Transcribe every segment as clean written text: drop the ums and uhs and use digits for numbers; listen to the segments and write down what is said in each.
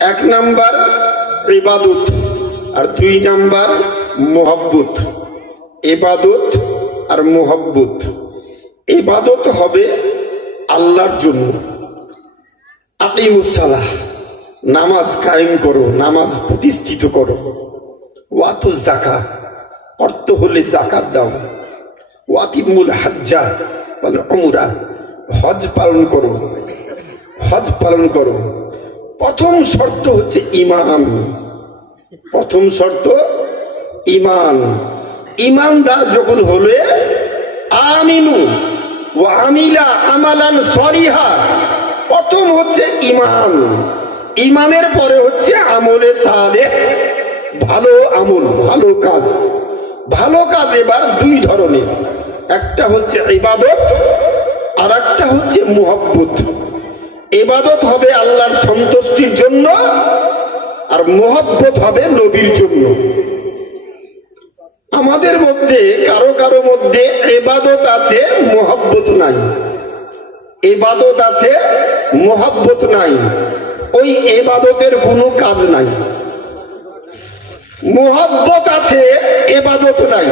এক নাম্বার ইবাদত আর দুই নাম্বার মোহাব্বত। ইবাদত আর মোহাব্বত। ইবাদত হবে আল্লাহর জন্য, আকিমুস সালাহ, নামাজ কায়েম করো, নামাজ প্রতিষ্ঠিত করো। ওয়াতুজ যাকাত, অর্থ হলে যাকাত দাও। ওয়াতিমুল হাজ্জা ওয়াল উমরা, হজ পালন করো, হজ পালন করো। প্রথম শর্ত হচ্ছে ঈমান। প্রথম শর্ত ঈমান। ঈমানদার যখন হলে আমিনু ওয়া আমিলা আমালান সলিহা, প্রথম হচ্ছে ঈমান। ঈমানের পরে হচ্ছে আমলে সালেহ, ভালো আমল, ভালো কাজ। ভালো কাজ এবার দুই ধরনের, একটা হচ্ছে ইবাদত আর একটা হচ্ছে মুহাব্বত। ইবাদত হবে আল্লাহর সন্তুষ্টির জন্য আর মুহাব্বত হবে নবীর জন্য। আমাদের মধ্যে কারো কারো মধ্যে ইবাদত আছে, মুহাব্বত নাই। ইবাদত আছে, মুহাব্বত নাই। ওই ইবাদতের কোনো কাজ নাই। মুহাব্বত আছে, ইবাদত নাই।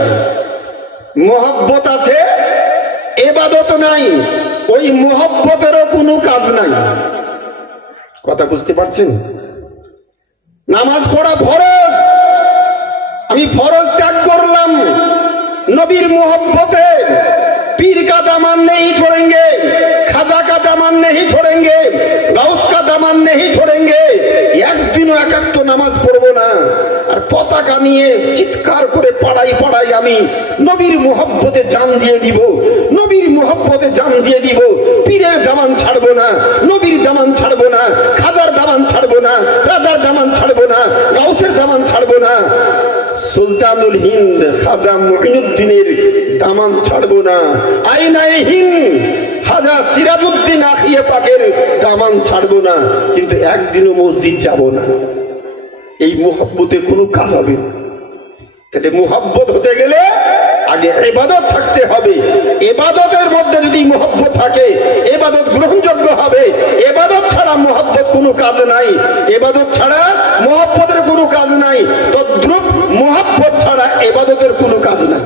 মুহাব্বত আছে, ইবাদত নাই। ওই মুহাব্বতেরও কোনো কাজ নাই। কথা বুঝতে পারছেন? নামাজ পড়া ফরজ, আমি ফরজ ত্যাগ করলাম নবীর মুহাব্বতে। पीर का दामन नहीं छोड़ेंगे, खाजा का दामन नहीं छोड़ेंगे, गाउस का दामन नहीं छोड़ेंगे। एक दिन एक तो नामाज पढ़बो ना আর পতাকা নিয়ে চিৎকার করে পড়াই পড়াই আমি নবীর মুহাব্বতে জান দিয়ে দিব, নবীর মুহাব্বতে জান দিয়ে দিব। পীরের দামান ছাড়বো না, নবীর দামান ছাড়বো না, খাজার দামান ছাড়বো না, রাজার দামান ছাড়বো না, গাউসের দামান ছাড়বো না, সুলতানুল হিন্দ খাজা মুঈনুদ্দিনের দামান ছাড়বো না, আইনায়ে হিন্দ খাজা সিরাজউদ্দিন আখিয়ে পাকের দামান ছাড়বো না। কিন্তু একদিনও মসজিদ যাব না। এই মুহাব্বতে কোনো কাজ হবে না। তাহলে মুহাব্বত হতে গেলে আগে ইবাদত থাকতে হবে। ইবাদতের মধ্যে যদি মুহাব্বত থাকে, ইবাদত গ্রহণযোগ্য হবে। ইবাদত ছাড়া মুহাব্বত কোনো কাজ নাই। ইবাদত ছাড়া মুহাব্বতের কোনো কাজ নাই। তদ্রূপ মুহাব্বত ছাড়া ইবাদতের কোনো কাজ নাই।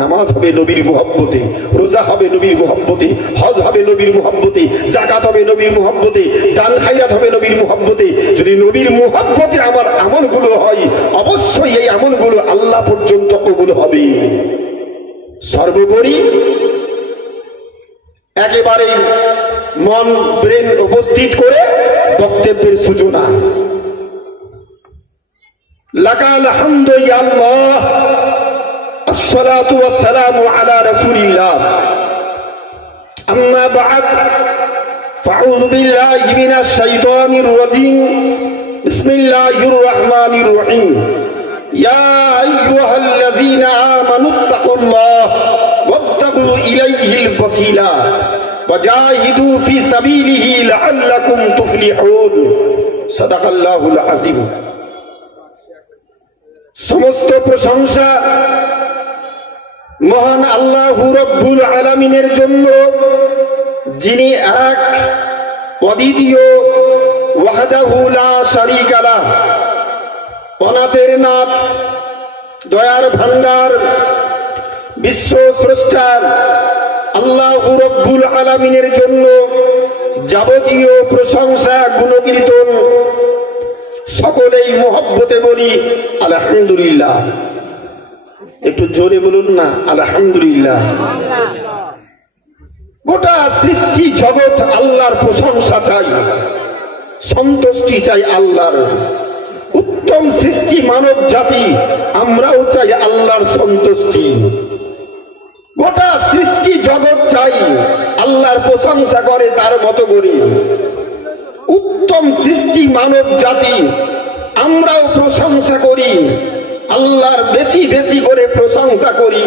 নামাজ হবে নবীর মুহাব্বতে, রোজা হবে নবীর মুহাব্বতে, হজ হবে নবীর মুহাব্বতে, যাকাত হবে নবীর মুহাব্বতে, দান খায়রাত হবে নবীর মুহাব্বতে। যদি নবীর মুহাব্বতে আমার আমলগুলো হয়, অবশ্যই এই আমলগুলো আল্লাহ পর্যন্ত কবুল হবে। সর্বোপরি একেবারে মন ব্রেন উপস্থিত করে বক্তব্যের সূচনা। লাকাল হামদু ইয়া আল্লাহ, আসসালাতু ওয়াসসালামু আলা রাসূলিল্লাহ। আম্মা বা'দ, ফাউযু বিল্লাহি মিনাশ শাইতানির রাজীম। বিসমিল্লাহির রহমানির রহিম। ইয়া আইয়ুহাল্লাযীনা আমানুত্তাকুল্লাহ ওয়াবতাগু ইলাইহিল ওয়াসিলা ওয়াজাহিদু ফি সাবিলিহি লাআল্লাকুম তুফলিহুন। সাদাকাল্লাহুল আযীম। সমস্ত প্রশংসা মহান আল্লাহু রাব্বুল আলামিনের জন্য, যিনি এক, অদ্বিতীয়, ওয়াহদাহু লা শারীকা লাহ, অনাথের নাথ, দয়ার ভান্ডার, বিশ্ব স্রষ্টা আল্লাহু রাব্বুল আলামিনের জন্য যাবতীয় প্রশংসা গুণকীর্তন। সকলেই মুহাব্বতে বলি আলহামদুলিল্লাহ। একটু জোরে বলুন না আলহামদুলিল্লাহ। গোটা সৃষ্টি জগৎ আল্লাহর প্রশংসা চাই, সন্তুষ্টি চাই আল্লাহর। উত্তম সৃষ্টি মানব জাতি, আমরাও চাই আল্লাহর সন্তুষ্টি। গোটা সৃষ্টি জগৎ চাই আল্লাহর প্রশংসা করে তার মতো করে। উত্তম সৃষ্টি মানব জাতি, আমরাও প্রশংসা করি আল্লাহর, বেশি বেশি করে প্রশংসা করি।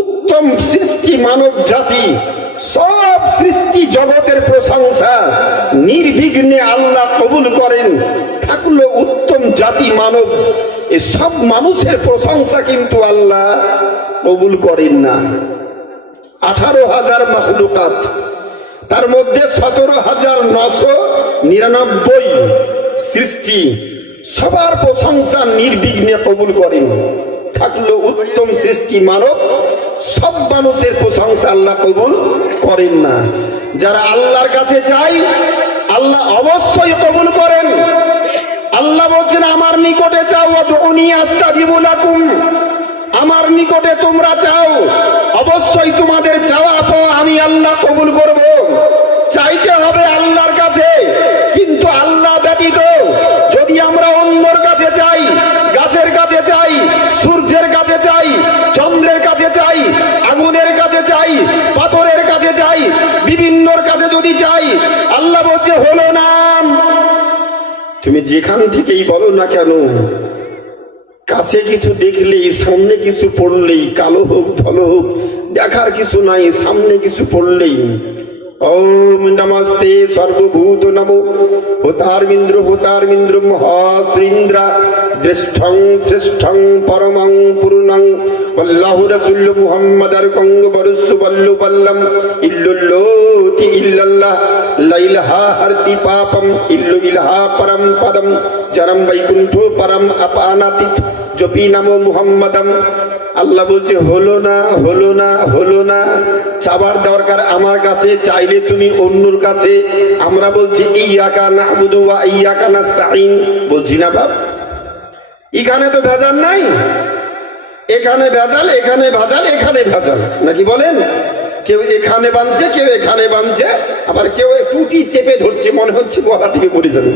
উত্তম সৃষ্টি মানব জাতি সব সৃষ্টি জগতের প্রশংসা নির্বিঘ্নে আল্লাহ কবুল করেন। থাকলো উত্তম জাতি মানব, এ সব মানুষের প্রশংসা কিন্তু আল্লাহ কবুল করেন না। 18,000 মাখলুকাত, তার মধ্যে 17,900 99 সৃষ্টি সবার প্রশংসা নির্বিঘ্নে কবুল করেন। থাকলো উত্তম সৃষ্টি মানব, সব মানুষের প্রশংসা আল্লাহ কবুল করেন না। যারা আল্লাহর কাছে চাই আল্লাহ অবশ্যই কবুল করেন। আল্লাহ বলছেন আমার নিকটে চাও, আদউনি আস্তাজিবু লাকুম, আমার নিকটে তোমরা চাও, অবশ্যই তোমাদের চাওয়া পাওয়া আমি আল্লাহ কবুল করব। চাইতে হবে আল্লাহর কাছে, কিন্তু আল্লাহ ব্যতীত যদি আমরা অন্যর কাছে চাই, গাছের কাছে চাই, সূর্যের কাছে চাই, চন্দ্রের কাছে চাই, আগুনের কাছে চাই, পাথরের কাছে চাই, বিভিন্নর কাছে যদি চাই, আল্লাহ বলছে হলো না। তুমি যেখান থেকেই বলো না কেন, কাছে কিছু দেখলেই, সামনে কিছু পড়লেই, কালো হোক ধলো হোক, দেখার কিছু নাই, সামনে কিছু পড়লেই ওম নমস্তে সর্বভূত নমো হোতারমিন্দ্র মহাশ্রীন্দ্রা জ্যেষ্ঠং শ্রেষ্ঠং পরমং পূর্ণং আল্লাহু রাসূল মুহাম্মাদার কঙ্গ বরসু বল্লু বল্লম ইল্লুল্লাহি ইল্লাল্লাহ লা ইলাহা হারতি পাপম ইল্লু ইলাহা পরম পদম জনম বৈকুণ্ঠ পরম আপানাতি জপি নামো মুহাম্মাদাম। আল্লাহ বলছে হলো না, হলো না, হলো না। চাবার দরকার আমার কাছে, চাইলে তুমি অন্যর কাছে। আমরা বলছি ইয়াকা না'বুদু ওয়া ইয়াকা নাস্তাঈন, বলছি না বাপ? এখানে তো ভেজাল নাই, এখানে ভেজাল, এখানে ভেজাল, এখানে ভেজাল, নাকি বলেন? কেউ এখানে বাঁধছে, কেউ এখানে বাঁধছে, আবার কেউ টুটি চেপে ধরছে, মনে হচ্ছে গলা থেকে পড়ে যাবে,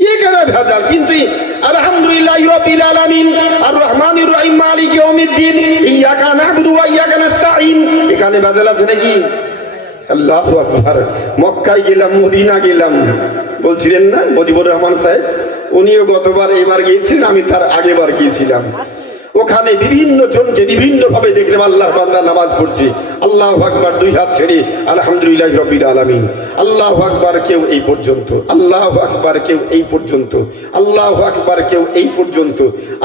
এখানে ভেজাল। কিন্তু আলহামদুলিল্লাহ রাব্বিল আলামিন আর রহমানির রহিম মালিক ইয়াউমিদ্দিন ইয়াকা না'বুদু ওয়া ইয়াকা নাস্তাঈন, এখানে ভেজাল আছে নাকি? আল্লাহু আকবার। মক্কায় গেলাম, মদিনা গেলাম, বলছিলেন না মুজিবুর রহমান সাহেব, উনিও গতবার এবার গিয়েছিলেন, আমি তার আগেবার গিয়েছিলাম। ওখানে বিভিন্ন জনকে বিভিন্ন ভাবে দেখলাম আল্লাহর বান্দা নামাজ পড়ছে, আল্লাহু আকবার, দুই হাত ছেড়ে আলহামদুলিল্লাহ রাব্বিল আলামিন, আল্লাহু আকবার কেউ এই পর্যন্ত, আল্লাহু আকবার কেউ এই পর্যন্ত, আল্লাহু আকবার কেউ এই পর্যন্ত,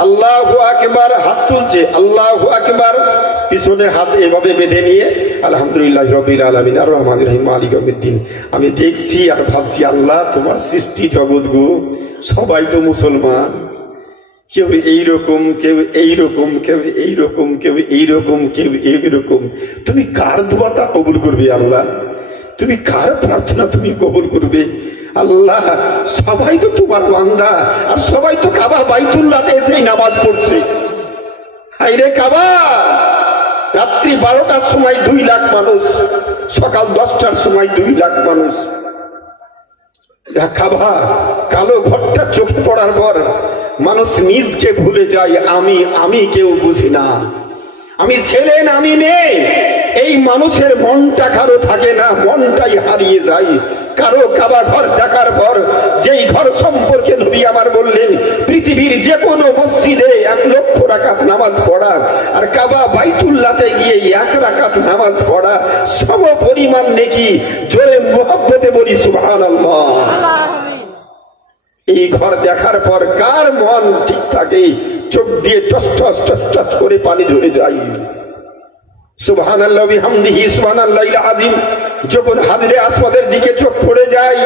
আল্লাহু আকবার হাত তুলছে, আল্লাহু আকবার পিছনে হাত এভাবে বেঁধে নিয়ে আলহামদুলিল্লাহ রাব্বিল আলামিন আর রহমানির রহিম মালিক ইয়াউমিদ্দিন। আমি দেখছি আর ভাবছি আল্লাহ তোমার সৃষ্টি জগৎ গো, সবাই তো মুসলমান, কেউ এইরকম, কেউ এইরকম, কেউ এইরকম, কেউ এইরকম, কেউ এইরকম। তুমি কার দোয়াটা কবুল করবে আল্লাহ? তুমি কার প্রার্থনা তুমি কবুল করবে আল্লাহ? সবাই তো তোমার বান্দা, আর সবাই তো কাবা বাইতুল্লাহতে এসে নামাজ পড়ছে। হায়রে কাবা, রাত্রি 12টার সময় 2 লাখ মানুষ, সকাল 10টার সময় 2 লাখ মানুষ। কাবা কালো ঘরটা চোখে পড়ার পর মানুষ নিজকে ভুলে যায়, আমি কেউ বুঝি না, আমি ছেলে না আমি মেয়ে। এই মানুষের মনটা কারো থাকে না, মনটাই হারিয়ে যায়। কারো কাবা ঘর দেখার পর, যেই ঘর সম্পর্কে নবী আমার বললেন পৃথিবীর যে কোনো মসজিদে 1 লক্ষ রাকাত নামাজ পড়া আর কাবা বাইতুল্লাহতে গিয়ে 1 রাকাত নামাজ পড়া সম পরিমাণ নেকি। জোরে মুহাব্বতে বলি সুবহানাল্লাহ। এই ঘর দেখার পর কার মন ঠিক থাকে? চোখ দিয়ে টস টস টস টস করে পানি ঝরে যায়। সুবহানাল্লাহি বিহামদিহি সুবহানাল্লাহিল আযীম। যখন হাজরে আসওয়াদের দিকে চোখ পড়ে যায়,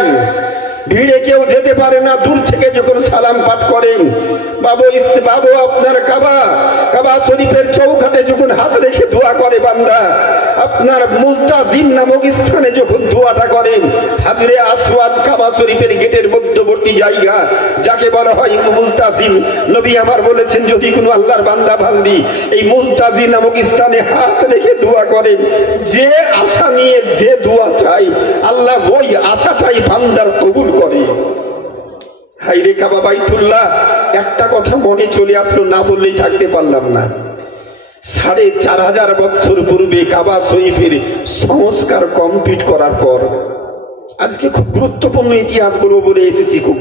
ভিড়ে কেউ যেতে পারে না, দূর থেকে যখন সালাম পাঠ করেন, বাবু আপনার কাবা শরীফের চৌকাঠে যখন হাত রেখে দোয়া করে বান্দা, আপনার মুলতাজিম নামক স্থানে যখন দোয়াটা করেন, হাজরে আসওয়াদ কাবা শরীফের গেটের মধ্যবর্তী জায়গা, যাকে বলা হয় মুলতাজিম। নবী আমার বলেছেন যদি কোনো আল্লাহর বান্দা বান্দি এই মুলতাজিম নামক স্থানে হাত রেখে দোয়া করেন, যে আশা নিয়ে যে দোয়া চাই আল্লাহ ওই আশাটাই বান্দার কবুল করে। হায়রে কাবা বাইতুল্লাহ, একটা কথা মনে চলে আসলো, না বললেই থাকতে পারলাম না। 4500 বছর পূর্বে কাবা শরীফের সংস্কার কমপ্লিট করার পর আজকে খুব গুরুত্বপূর্ণ ইতিহাস বলবো বলে এসেছি, খুব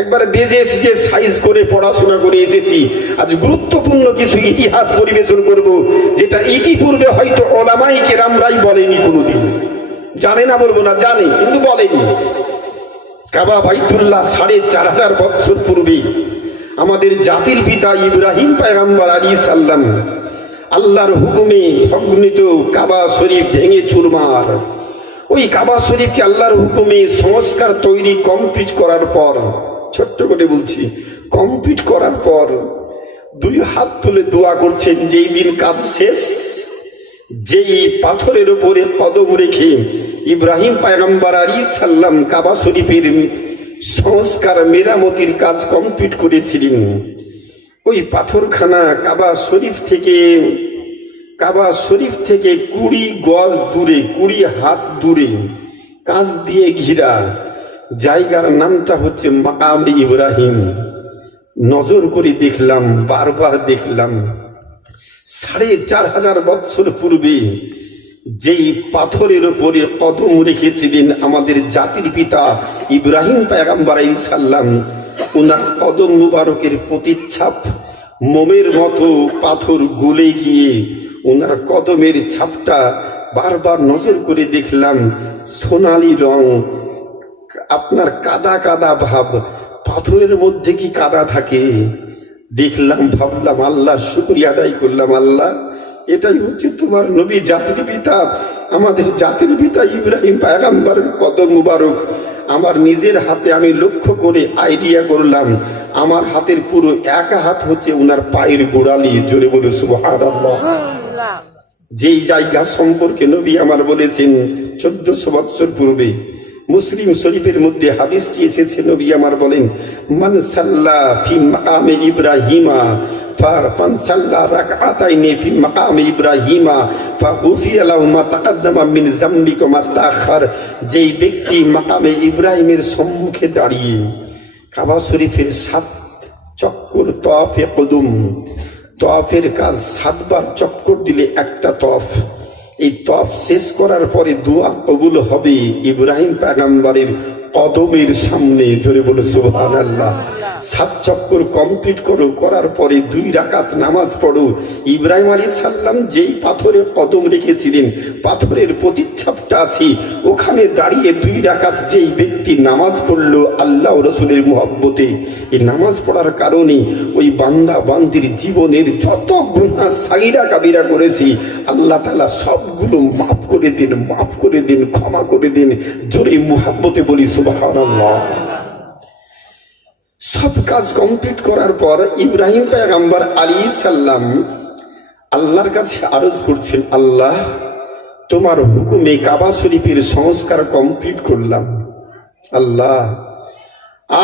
একবার বেজে এসেছে, সাইজ করে পড়াশোনা করে এসেছি। আজ গুরুত্বপূর্ণ কিছু ইতিহাস পরিবেশন করব, যেটা ইতিপূর্বে হয়তো ওলামাই কেরামরাই বলেনি কোনোদিন। জানে না বলবো না, জানে কিন্তু বলেনি। কাবা বাইতুল্লাহ 4500 বছর পূর্বে আমাদের জাতির পিতা ইব্রাহিম পয়গম্বর আলাইহিস সালাম আল্লাহর হুকুমে ভগ্নিত কাবা শরীফ ভেঙে চুরমার, ওই কাবা শরীফকে আল্লাহর হুকুমে সংস্কার তৈরি কমপ্লিট করার পর, ছোট্ট করে বলছি, কমপ্লিট করার পর দুই হাত তুলে দোয়া করছেন, যেই দিন কাজ শেষ, যেই পাথরের উপরে কদম রেখে ইব্রাহিম পয়গম্বর আলাইহিস সালাম কাবা শরীফের সংস্কার মেরামতির কাজ কমপ্লিট করেছিলেন, ওই পাথরখানা কাবা শরীফ থেকে 20 গজ দূরে, 20 হাত দূরে, কাজ দিয়ে ঘিরা জায়গার নামটা হচ্ছে মাকামে ইব্রাহিম। নজর করে দেখলাম, বারবার দেখলাম, 4500 বছর পূর্বে যেই পাথরের উপরে কদম রেখেছিলেন আমাদের জাতির পিতা ইব্রাহিম পয়গম্বর আলাইহিস সালাম, ওনার কদম মুবারকের প্রতিচ্ছাপ মোমের মতো পাথর গলে গিয়ে ওনার কদমের ছাপটা বারবার নজর করে দেখলাম, সোনালী রং, আপনার কাদা কাদা ভাব। পাথরের মধ্যে কি কাদা থাকে? দেখলাম, ভাবলাম, আল্লাহর শুকরিয়া আদায় করলাম, আল্লাহ এটাই হচ্ছে তোমার নবী, জাতির পিতা, আমাদের জাতির পিতা ইব্রাহিম পয়গম্বরের কদম মুবারক। আমার নিজের হাতে আমি লক্ষ্য করে আইডিয়া করলাম, আমার হাতের পুরো এক হাত হচ্ছে উনার পায়ের গোড়ালি। জোরে বলে সুবহানাল্লাহ। যেই জায়গা সম্পর্কে নবী আমার বলেছেন 1400 বছর পূর্বে, মুসলিম শরীফের মধ্যে হাদিসটি এসেছে, নবী আমার বলেন, মান সাল্লা ফি মাকামে ইব্রাহিমা ফামান সাল্লা রাকআতাইনি ফি মাকামে ইব্রাহিমা ফাগুফিরা লাহু মা তাকাদ্দামা মিন যামবিহি ওয়া মা তাআখার। যেই ব্যক্তি মাকামে ইব্রাহিমের সম্মুখে দাঁড়িয়ে কাবা শরীফের 7 চক্কর তওয়াফে কুদুম, তওয়াফের কাজ 7 বার চক্কর দিলে একটা তওয়াফ, এই তওয়াফ শেষ করার পরে দোয়া কবুল হবে ইব্রাহিম পয়গম্বরের কদমের সামনে। জোরে বলে সুবহানাল্লাহ। 7 চক্কর কমপ্লিট করো, করার পরে 2 রাকাত নামাজ পড়ো। ইব্রাহিম আলাইহিস সালাম যেই পাথরে কদম রেখেছিলেন, পাথরের প্রতিচ্ছাপটা আছে, ওখানে দাঁড়িয়ে 2 রাকাত যেই ব্যক্তি নামাজ পড়লো আল্লাহ ও রাসূলের মহব্বতে, এই নামাজ পড়ার কারণে ওই বান্দা বান্দির জীবনের যত গুনাহ সাগীরা কাবীরা করেছি আল্লাহ তাআলা সবগুলো মাফ করে দিন, মাফ করে দিন, ক্ষমা করে দিন। জোরে মহব্বতে বলি সুবহানাল্লাহ। সব কাজ কমপ্লিট করার পর ইব্রাহিম পয়গম্বর আলাইহিস সালাম আল্লাহর কাছে আরজ করছেন, আল্লাহ তোমার হুকুমে কাবা শরীফের সংস্কার কমপ্লিট করলাম, আল্লাহ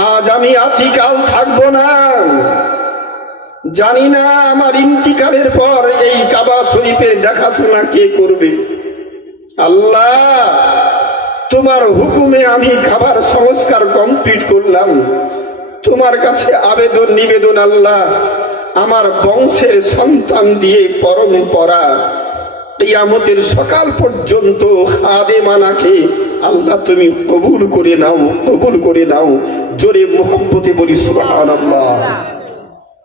আজ আমি আছি, কাল থাকবো না, জানি না আমার ইন্তিকালের পর এই কাবা শরীফের দেখাশোনা কে করবে। আল্লাহ তোমার হুকুমে আমি কাবার সংস্কার কমপ্লিট করলাম, তোমার কাছে আবেদন নিবেদন, আল্লাহ আমার বংশের সন্তান দিয়ে পরম্পরা কিয়ামতের সকাল পর্যন্ত খাদেমানাকে আল্লাহ তুমি কবুল করে নাও, কবুল করে নাও। জোরে মুহাব্বতে বলি সুবহানাল্লাহ।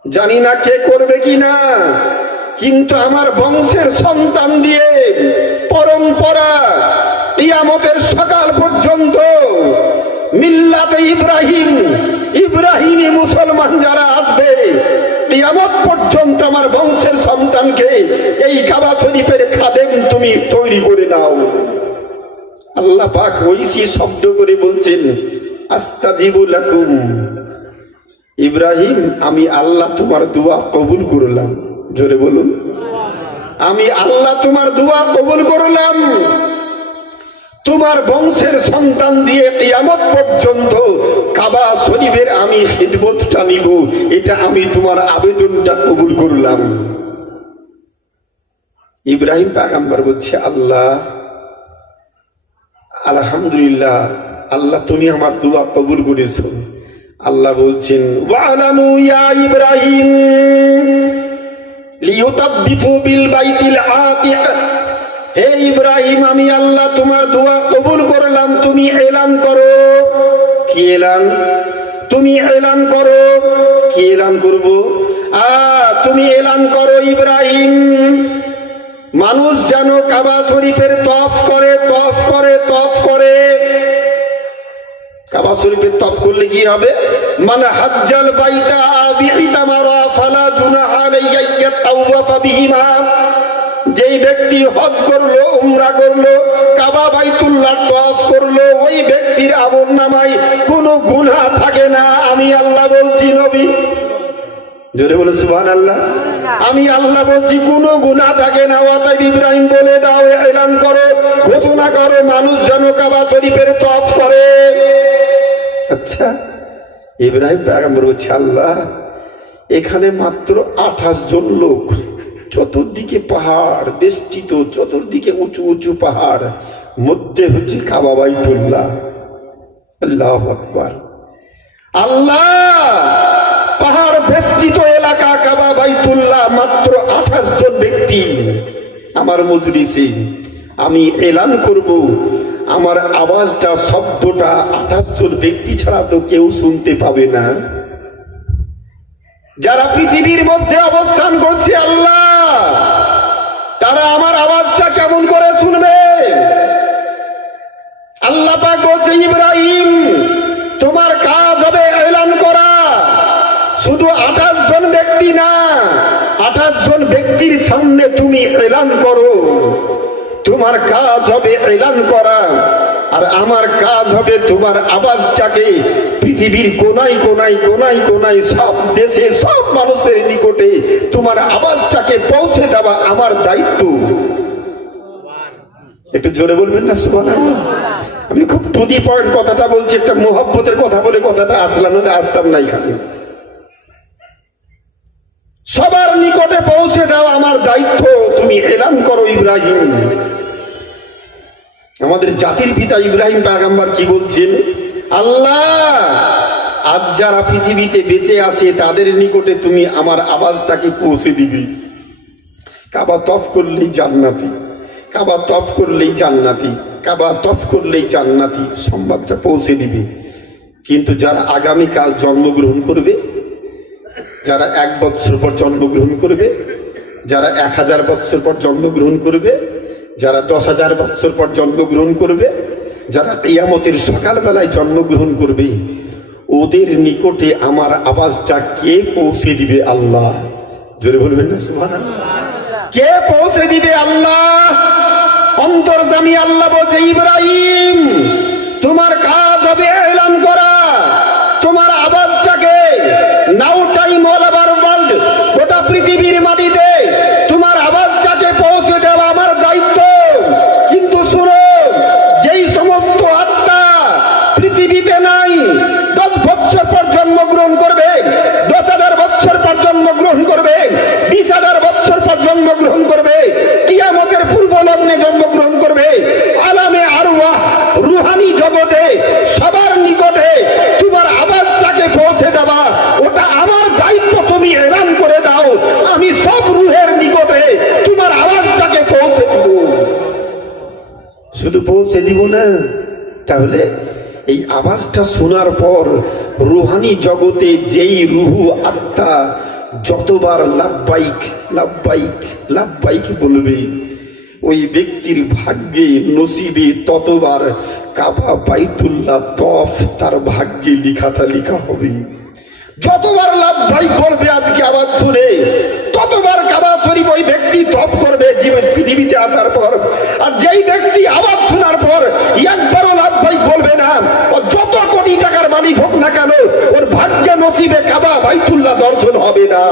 জানি না কে করবে কিনা, কিন্তু আমার বংশের সন্তান দিয়ে পরম্পরা কিয়ামতের সকাল পর্যন্ত মিল্লাতে ইব্রাহিম, ইব্রাহিমী মুসলমান যারা আসবে, কিয়ামত পর্যন্ত আমার বংশের সন্তানকে এই কাবা শরীফের খাদেম তুমি তৈরি করে নাও। আল্লাহ পাক ওইসি শব্দ করে বলছেন, আস্তাজিবু লাকুম। ইব্রাহিম আমি আল্লাহ তোমার দোয়া কবুল করলাম। জোরে বলুন, আমি আল্লাহ তোমার দোয়া কবুল করলাম, তোমার বংশের সন্তান দিয়ে কিয়ামত পর্যন্ত কাবা শরীফের আমি খিদমতটা নিব, এটা আমি তোমার আবেদনটা কবুল করলাম। ইব্রাহিম পয়গম্বর বলছে, আল্লাহ আলহামদুলিল্লাহ, আল্লাহ তুমি আমার দোয়া কবুল করেছো। আল্লাহ বলছেন, ওয়ালানু ইয়া ইব্রাহিম লিয়ুতাব্বিফু বিল বাইতিল আতিক। হে ইব্রাহিম আমি আল্লাহ তোমার দোয়া কবুল করলাম, তুমি এলান করো। কি এলান? তুমি এলান করো। কি এলান করব? তুমি এলান করো ইব্রাহিম, মানুষ যেন কাবা শরীফের তওয়াফ করে, তওয়াফ করে, তওয়াফ করে। কাবা শরীফের তওয়াফ করলে কি হবে? মান হাজ্জাল বাইতা বিইতামারা ফালা জুনাহা আলাইহি ইয়াতাওয়াফা বিহিমা। যেই ব্যক্তি হজ করলো, উমরা করলো, কাবা বাইতুল্লাহ তওয়াফ করলো, ওই ব্যক্তির আমলনামায় কোনো গুনাহ থাকে না। আমি আল্লাহ বলছি, নবী জোরে বলে সুবহানাল্লাহ। আমি আল্লাহ বলছি কোনো গুনাহ থাকে না। অতএব ইব্রাহিম বলে দাও, এলান করো, ঘোষণা করো, মানুষ যেন কাবা শরীফের তওয়াফ করে। আচ্ছা, ইব্রাহিম পয়গম্বর বলছে, আল্লাহ এখানে মাত্র 28 জন লোক, চতুর্দিকে পাহাড় বেষ্টিত, চতুর্দিকে উঁচু উঁচু পাহাড়, মধ্যে হচ্ছে কাবা বাইতুল্লাহ। আল্লাহু আকবার। আল্লাহ, পাহাড় বেষ্টিত এলাকা, কাবা বাইতুল্লাহ, মাত্র 28 জন ব্যক্তি আমার মজলিসে। আমি এলান করব, আমার আওয়াজটা, শব্দটা 28 জন ব্যক্তি ছাড়া তো কেউ শুনতে পাবে না। যারা পৃথিবীর মধ্যে অবস্থান করছে আল্লাহ, তারা আমার আওয়াজটা কেমন করে শুনবে? আল্লাহ পাক বলছে, ইব্রাহিম তোমার কাজ হবে এলান করা। শুধু 28 জন ব্যক্তি না, 28 জন ব্যক্তির সামনে তুমি এলান করো। তোমার কাজ হবে এলান করা, আর আমার কাজ হবে তোমার আওয়াজটাকে পৃথিবীর কোনায় কোনায় কোনায় কোনায়, সব দেশে, সব মানুষের নিকটে তোমার আওয়াজটাকে পৌঁছে দেওয়া আমার দায়িত্ব। একটু জোরে বলবেন না সুবহানাল্লাহ? আমি খুব টু দি পয়েন্ট কথাটা বলছি, একটা মোহাব্বতের কথা বলে কথাটা আসলাম, না আসতাম না এখানে। সবার নিকটে পৌঁছে দেওয়া আমার দায়িত্ব, তুমি এলান করো ইব্রাহিম। আমাদের জাতির পিতা ইব্রাহিম পয়গম্বর কি বলছেন? আল্লাহ, আজ যারা পৃথিবীতে বেঁচে আছে তাদের নিকটে তুমি আমার আওয়াজটাকে পৌঁছে দিবি। কাবা তফ করলেই জান্নাতি, কাবা তফ করলেই জান্নাতি, কাবা তফ করলেই জান্নাতি, সংবাদটা পৌঁছে দিবি। কিন্তু যারা আগামীকাল জন্মগ্রহণ করবে, যারা 1 বছর পর জন্মগ্রহণ করবে, যারা 1000 বছর পর জন্মগ্রহণ করবে, যারা 10,000 বছর পর জন্মগ্রহণ করবে, যারা কিয়ামতের সকালবেলায় জন্মগ্রহণ করবে, ওদের নিকটে আমার আওয়াজটা কে পৌঁছে দিবে? আল্লাহ। জোরে বলবেন না সুবহানাল্লাহ? কে পৌঁছে দিবে? আল্লাহ। অন্তর্যামী আল্লাহ বলছে, ইব্রাহিম তোমার কাজ হবে এলান করা। তোমার আওয়াজটাকে নাও টাইম অল ওভার ওয়ার্ল্ড, গোটা পৃথিবীর মাটিতে তোমার আওয়াজটাকে পৌঁছে দেওয়া আমার দায়িত্ব। কিন্তু শুনো, যেই সমস্ত আত্মা পৃথিবীতে নাই, 10 বছর পর জন্মগ্রহণ করবে, 10,000 বছর পর জন্মগ্রহণ করবে, 20,000 বছর পর জন্মগ্রহণ করবে, কিয়ামতের পূর্ব লগ্নে জন্মগ্রহণ করবে, আলামে আরওয়াহ রুহানি জগতে সবার নিকটে তোমার আওয়াজটাকে পৌঁছে দেওয়া, ওটা আমার দায়িত্ব। তুমি এলান করে দাও, আমি সব রুহের নিকটে তোমার আওয়াজটাকে পৌঁছে দিব। শুধু পৌঁছে দিব না, তাহলে এই আওয়াজটা শোনার পর রুহানি জগতে যেই রুহু আত্মা যতবার লাব্বাইক লাব্বাইক লাব্বাইক বলবে, ওই ব্যক্তির ভাগ্যে নসিবে ততবার কাবা বাইতুল্লাহ তওয়াফ তার ভাগ্যে লিখা হবে। যতবার লাব্বাইক বলবে আজকে আওয়াজ শুনে, ততবার কাবা শরীফ ওই ব্যক্তি তওয়াফ করবে জীবন পৃথিবীতে আসার পর। আর যেই ব্যক্তি আওয়াজ শোনার পর একবারও লাব্বাইক বলবে না, ও যত কোটি টাকার মালিক হোক না কেন, ওর ভাগ্যে নসিবে কাবা বাইতুল্লাহ দর্শন হবে না।